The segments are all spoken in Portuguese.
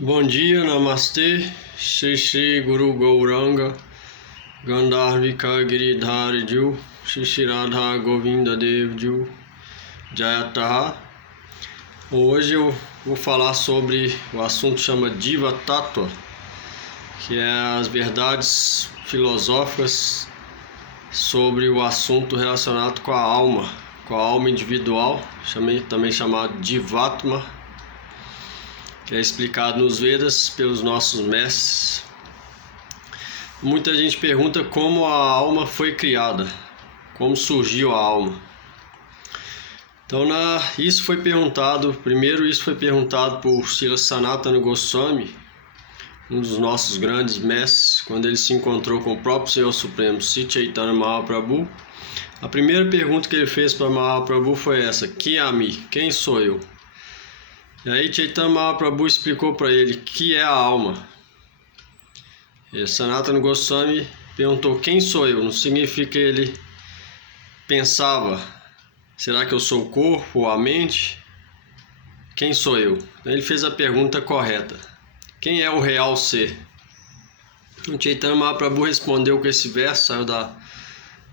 Bom dia, Namastê, Shri Shri Guru Gauranga, Gandharvika Giridhari Ju, Shri Shri Radha Govinda Dev Ju, Jayataha. Hoje eu vou falar sobre o assunto que chama Diva Tattva, que é as verdades filosóficas sobre o assunto relacionado com a alma individual, também chamado Divatma, que é explicado nos Vedas pelos nossos mestres. Muita gente pergunta como a alma foi criada, como surgiu a alma. Então, isso foi perguntado por Srila Sanatana Goswami, um dos nossos grandes mestres, quando ele se encontrou com o próprio Senhor Supremo, Sri Chaitanya Mahaprabhu. A primeira pergunta que ele fez para Mahaprabhu foi essa: Kiami, quem sou eu? E aí Chaitanya Mahaprabhu explicou para ele que é a alma. E Sanatana Goswami perguntou: quem sou eu? Não significa que ele pensava: será que eu sou o corpo ou a mente? Quem sou eu? Então ele fez a pergunta correta: quem é o real ser? O Chaitanya Mahaprabhu respondeu com esse verso, saiu da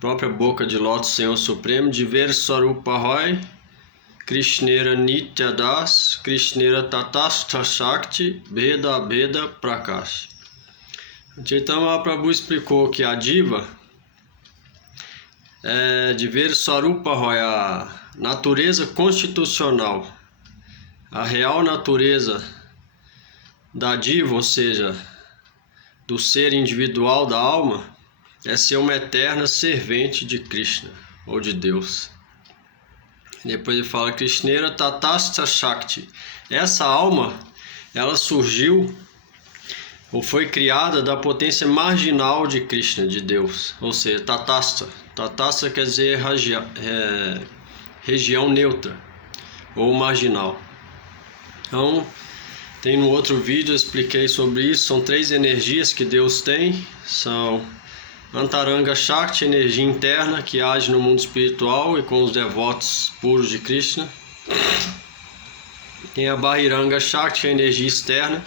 própria boca de Lótus Senhor Supremo: Diver Swarupa Roy Krishnera Nityadas, Krishnera Tatastha Shakti, Beda Beda Prakash. Chaitanya Mahaprabhu explicou que a diva é Diver Swarupa Roy, a natureza constitucional, a real natureza da diva, ou seja, do ser individual da alma, é ser uma eterna servente de Krishna, ou de Deus. Depois ele fala Krishnera Tatastha Shakti. Essa alma, ela surgiu ou foi criada da potência marginal de Krishna, de Deus. Ou seja, Tatastha. Tatastha quer dizer região neutra ou marginal. Então, tem no outro vídeo eu expliquei sobre isso. São 3 energias que Deus tem. São Antaranga Shakti, energia interna que age no mundo espiritual e com os devotos puros de Krishna. Tem a Bahiranga Shakti, a energia externa,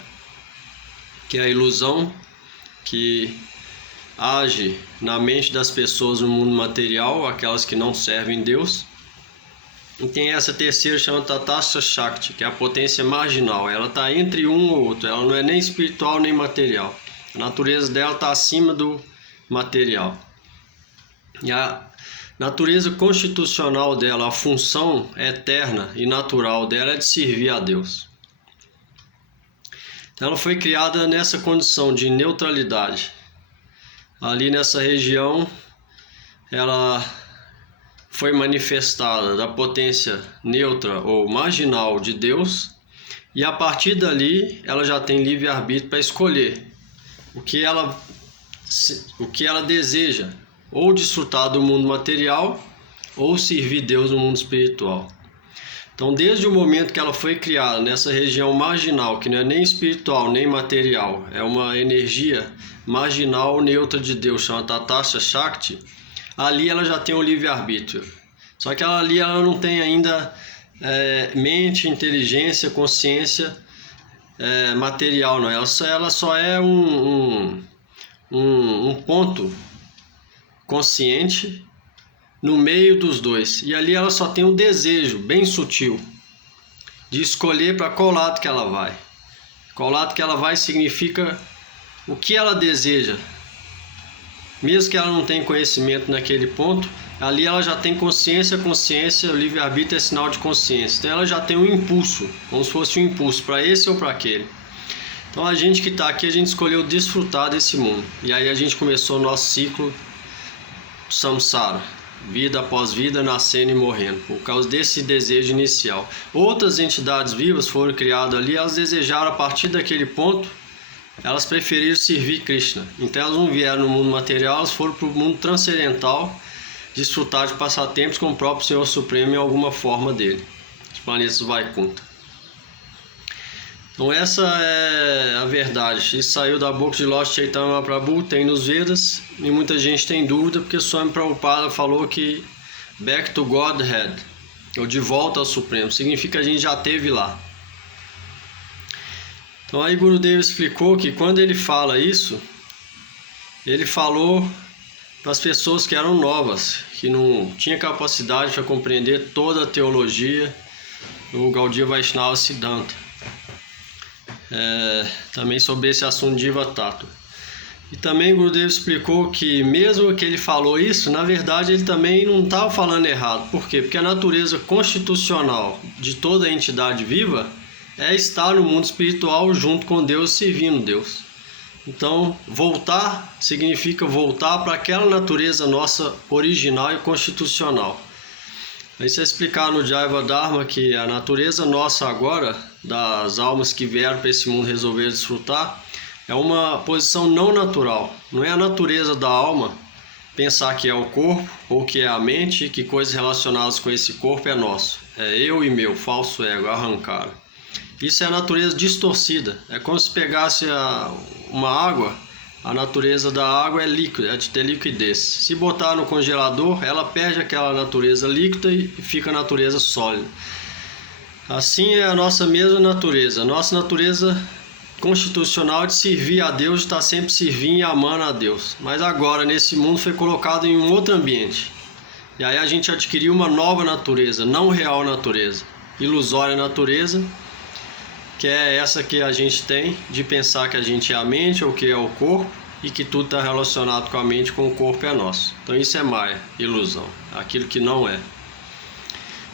que é a ilusão que age na mente das pessoas no mundo material, aquelas que não servem Deus. E tem essa terceira, chamada Tatastha Shakti, que é a potência marginal. Ela está entre um ou outro, ela não é nem espiritual nem material. A natureza dela está acima do material. E a natureza constitucional dela, a função eterna e natural dela é de servir a Deus. Então ela foi criada nessa condição de neutralidade. Ali nessa região ela foi manifestada da potência neutra ou marginal de Deus, e a partir dali ela já tem livre-arbítrio para escolher o que ela deseja, ou desfrutar do mundo material ou servir Deus no mundo espiritual. Então, desde o momento que ela foi criada nessa região marginal, que não é nem espiritual nem material, é uma energia marginal neutra de Deus, chamada Tatastha Shakti, ali ela já tem o livre-arbítrio. Só que ali ela não tem ainda mente, inteligência, consciência material, não. Ela só é um ponto consciente no meio dos dois, e ali ela só tem um desejo bem sutil de escolher para qual lado que ela vai. Qual lado que ela vai significa o que ela deseja, mesmo que ela não tenha conhecimento naquele ponto. Ali ela já tem consciência, o livre-arbítrio é sinal de consciência, então ela já tem um impulso, como se fosse um impulso para esse ou para aquele. Então a gente que está aqui, a gente escolheu desfrutar desse mundo. E aí a gente começou o nosso ciclo samsara, vida após vida, nascendo e morrendo, por causa desse desejo inicial. Outras entidades vivas foram criadas ali, elas desejaram, a partir daquele ponto, elas preferiram servir Krishna. Então elas não vieram no mundo material, elas foram para o mundo transcendental, desfrutar de passatempos com o próprio Senhor Supremo em alguma forma dele, os planetas Vaikuntha. Então essa é a verdade. Isso saiu da boca de Lord Chaitanya Mahaprabhu, tem nos Vedas, e muita gente tem dúvida porque Swami Prabhupada falou que back to Godhead, ou de volta ao Supremo, significa que a gente já esteve lá. Então aí Gurudev explicou que quando ele fala isso, ele falou para as pessoas que eram novas, que não tinham capacidade para compreender toda a teologia do Gaudiya Vaishnava Siddhanta. Também sobre esse assunto de Jiva Tattva. E também Gurudev explicou que mesmo que ele falou isso, na verdade ele também não estava falando errado. Por quê? Porque a natureza constitucional de toda entidade viva é estar no mundo espiritual junto com Deus, servindo Deus. Então, voltar significa voltar para aquela natureza nossa original e constitucional. Isso é explicar no Jaiva Dharma que a natureza nossa agora, das almas que vieram para esse mundo resolver desfrutar, é uma posição não natural. Não é a natureza da alma pensar que é o corpo ou que é a mente, que coisas relacionadas com esse corpo é nosso. É eu e meu, falso ego, ahankara. Isso é a natureza distorcida. É como se pegasse uma água, a natureza da água é líquida, é de ter liquidez. Se botar no congelador, ela perde aquela natureza líquida e fica a natureza sólida. Assim é a nossa mesma natureza. A nossa natureza constitucional de servir a Deus, de estar sempre servindo e amando a Deus. Mas agora, nesse mundo, foi colocado em um outro ambiente. E aí a gente adquiriu uma nova natureza, não real natureza, ilusória natureza, que é essa que a gente tem de pensar que a gente é a mente ou que é o corpo e que tudo está relacionado com a mente, com o corpo é nosso. Então isso é Maya, ilusão, aquilo que não é.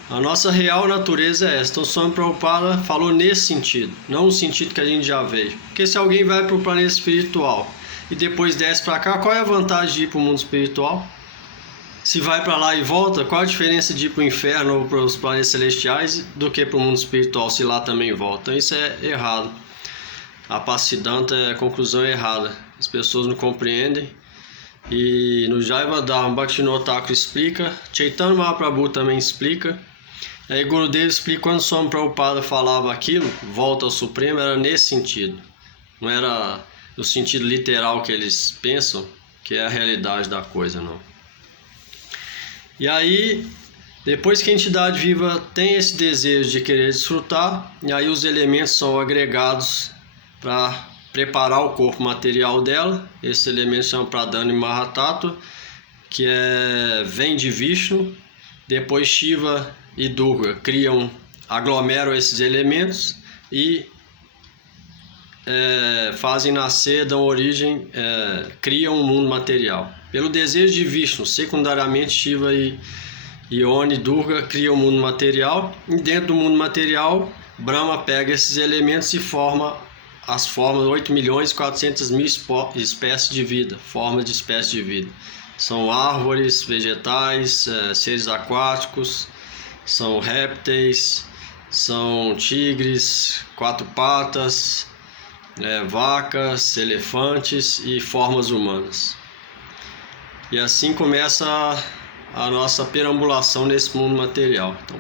A nossa real natureza é essa. Então Swami Prabhupada falou nesse sentido, não no sentido que a gente já veio. Porque se alguém vai para o planeta espiritual e depois desce para cá, qual é a vantagem de ir para o mundo espiritual? Se vai para lá e volta, qual a diferença de ir para o inferno ou para os planetas celestiais do que para o mundo espiritual, se lá também volta? Então isso é errado. A Passiddhanta é a conclusão errada. As pessoas não compreendem. E no Jaiva Dharma, Bhaktivinoda Thakur explica, Chaitanya Mahaprabhu também explica. Aí Gurudev explica quando Swami Prabhupada falava aquilo, volta ao Supremo, era nesse sentido. Não era no sentido literal que eles pensam, que é a realidade da coisa, não. E aí, depois que a entidade viva tem esse desejo de querer desfrutar, e aí os elementos são agregados para preparar o corpo material dela. Esses elementos são Pradhana e Mahatattva, que vem de Vishnu. Depois Shiva e Durga aglomeram esses elementos e fazem nascer, dão origem, criam um mundo material. Pelo desejo de Vishnu, secundariamente Shiva e Yoni, Durga criam o mundo material, e dentro do mundo material, Brahma pega esses elementos e forma as formas, 8.400.000 espécies de vida, formas de espécies de vida. São árvores, vegetais, seres aquáticos, são répteis, são tigres, quatro patas, vacas, elefantes e formas humanas. E assim começa a nossa perambulação nesse mundo material. Então,